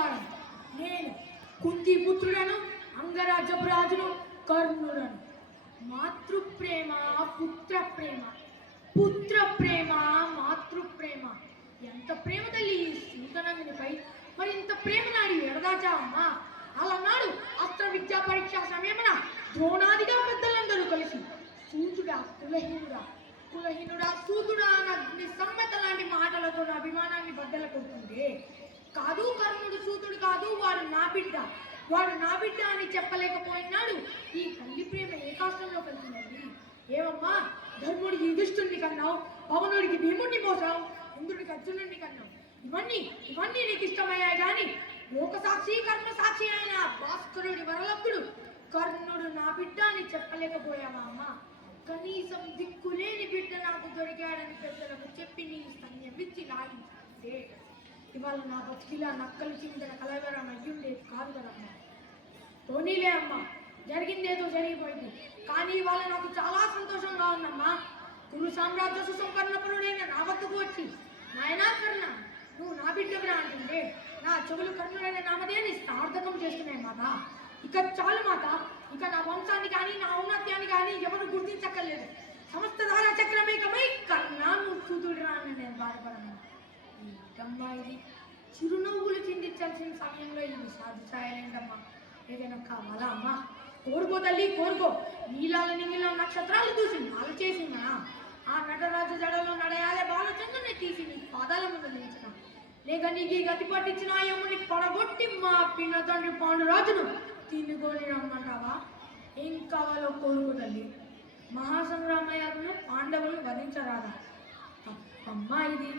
నమస్కారం. నేను కుంతి పుత్రుడను, అంగరాజ్యపు రాజును, కర్ణుడను. మాతృప్రేమ, పుత్ర ప్రేమ, పుత్ర ప్రేమ, మాతృప్రేమ. ఎంత ప్రేమ తల్లి ఈ సూతనందినిపై! మరి ఇంత ప్రేమ నాడి ఎడదాచా అమ్మా? అలానాడు అస్త్ర విద్యా పరీక్షా సమయమున ద్రోణాదిగా పెద్దలందరూ కలిసి సూతుడా కులహీనుడా, కులహీనుడా సూతుడా అగ్ని సమ్మత లాంటి మాటలతో నా అభిమానాన్ని బద్దల కొడుతుంటే, కాదు కర్ణుడు సూతుడు కాదు, వాడు నా బిడ్డ, వాడు నా బిడ్డ అని చెప్పలేకపోయినాడు. ఈ తల్లి ప్రేమ ఏ కాష్టంలో కలిసిందండి? ఏమమ్మా, ధర్ముడికి యుధిష్ఠుడిని కన్నావు, పవనుడికి భీముడిని మోసావు, ఇంద్రుడికి అర్జునుడిని కన్నావు. ఇవన్నీ నీకు ఇష్టమయ్యాయి కానీ లోక సాక్షి కర్మ సాక్షి అయిన భాస్కరుడి వరలభ్యుడు కర్ణుడు నా బిడ్డ అని చెప్పలేకపోయావా అమ్మా? కనీసం దిక్కులేని బిడ్డ నాకు దొరికాడని పెద్దలకు చెప్పి నీ సైన్యం ఇచ్చి లాగించుకుంటే ఇవాళ నా బతికిలా నక్కలు చిందిన కలవరం అయ్యుండేది కాదు కదమ్మా. పోనీలే అమ్మా, జరిగిందేదో జరిగిపోయింది. కానీ ఇవాళ నాకు చాలా సంతోషంగా ఉందమ్మా. కురు సామ్రాజ్య సుసంపన్నపురుడైన నా వద్దకు వచ్చి, నాయనా కర్ణ, నువ్వు నా బిడ్డగా అంటుంటే నా చెవులు కర్ణుడైన నామదేని సార్థకం చేస్తున్నాయి మాత. ఇక చాలు మాత, ఇక నా వంశాన్ని కానీ నా ఔన్నత్యాన్ని కానీ ఎవరు గుర్తించక్కర్లేదు. సమస్త ధార చక్రమేకమై కర్ణ నువ్వు సూతుడిరా అని నేను బాధపడను. ఏంటమ్మా ఇది? చిరునవ్వులు చిందించాల్సిన సమయంలో ఇవి సాధించాయాలేంటమ్మా? ఏదైనా కావాలా అమ్మా? కోరుకో తల్లి, కోరుకో. నీలాల నింగిలో నక్షత్రాలు చూసి మాల చేసిందా? ఆ నటరాజు జడలో నడయాలే బాలచంద్రుని తీసి నీ పాదాల ముందు నిలిచిన, లేక నీకు ఈ గతి పట్టించిన యముని పడగొట్టి మా పిన్న తండ్రి పాండురాజును తినుకొని రమ్మంటావా? ఏం కావాలో కోరుకో తల్లి. మహాసంగ్రామయాగంలో పాండవులను వధించరాదా? తప్పమ్మా ఇది.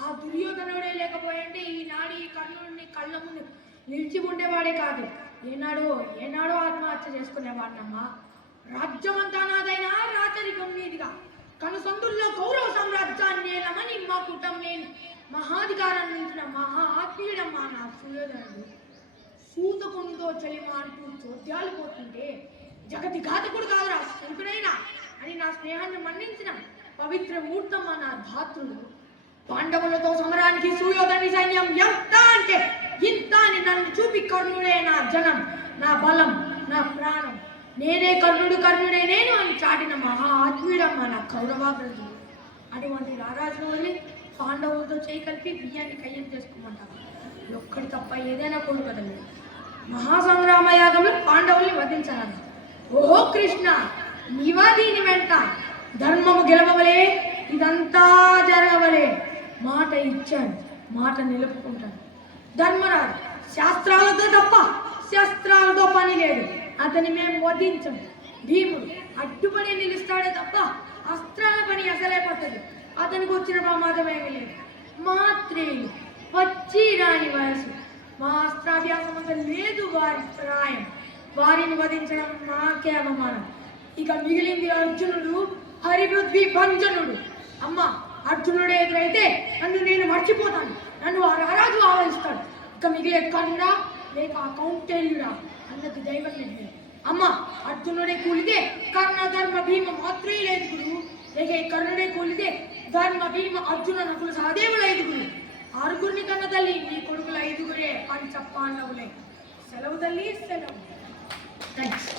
ఆ దుర్యోధనుడే లేకపోయంటే ఈనాడు ఈ కర్ణుడిని కళ్ళ ముందు నిలిచి ఉండేవాడే కాదు, ఏనాడో ఆత్మహత్య చేసుకునేవాడినమ్మా. రాజ్యమంతా నాదైనా రాచరికం నీదిగా కనుసందుల్లో కౌరవ సామ్రాజ్యాన్ని ఏలమని మా కుటం లేని మహాధికారాన్ని నిలిచిన మహా ఆత్మీయుడమ్మా నా సుయోధనుడు. సూతకునితో చలిమా అంటూ చోద్యాలు పోతుంటే జగతి ఘాతకుడు కాదురా శంకుడైనా అని నా స్నేహాన్ని మన్నించిన పవిత్ర మూర్తమ్మ నా ధాత్రుడు. పాండవులతో సమరానికి సుయోధని సైన్యం ఎంత అంటే ఇంత అని నన్ను చూపి కర్ణుడే నా జనం, నా బలం, నా ప్రాణం, నేనే కర్ణుడే నేను అని చాటిన మహా ఆత్మీయుడమ్మ నా కౌరవాగ్రజుడు. అటువంటి రారాజును వదిలి పాండవులతో చేయి కలిపి బియ్యాన్ని కయ్యం చేసుకోమంటారు. ఒక్కడి తప్ప ఏదైనా కోరుకోదలేదు. మహాసంగ్రామయాగంలో పాండవుల్ని వధించాలి. ఓహో కృష్ణ, నీవా దీని వెంట? ధర్మము గెలవవలే, ఇదంతా జరగవలే. మాట ఇచ్చాను, మాట నిలుపుకుంటాను. ధర్మరాజు శాస్త్రాలతో తప్ప శస్త్రాలతో పని లేదు, అతని మేము వధించం. భీముడు అడ్డుపడి నిలుస్తాడే తప్ప అస్త్రాల పని అసలే పట్టదు, అతనికి వచ్చిన ప్రమాదం ఏమీ లేదు. మాత్రేయులు వచ్చి రాని వయసు, మా అస్త్రాభ్యాసం అంత లేదు వారి ప్రాయం, వారిని వధించడం నాకే అవమానం. ఇక మిగిలింది అర్జునుడు, హరిపృథ్వీ భంజనుడు. అమ్మ, అర్జునుడు ఎదురైతే నన్ను నేను మర్చిపోతాను, నన్ను ఆ రారాజు ఆవరిస్తాడు. ఇక మిగిలే కర్ణ లేక కౌంటేయుడా అన్నది దైవం నిర్ణయం. అమ్మ, అర్జునుడే కూలితే కర్ణ ధర్మ భీమ మాత్రేయులు ఐదుగురు, లేక కర్ణుడే కూలితే ధర్మ భీమ అర్జున నకులు సహదేవులు ఐదుగురు. ఆరుగురిని కన్న తల్లి నీ కొడుకులు ఐదుగురే పంచ పాండవులే. సెలవు తల్లి, సెలవు. థ్యాంక్స్.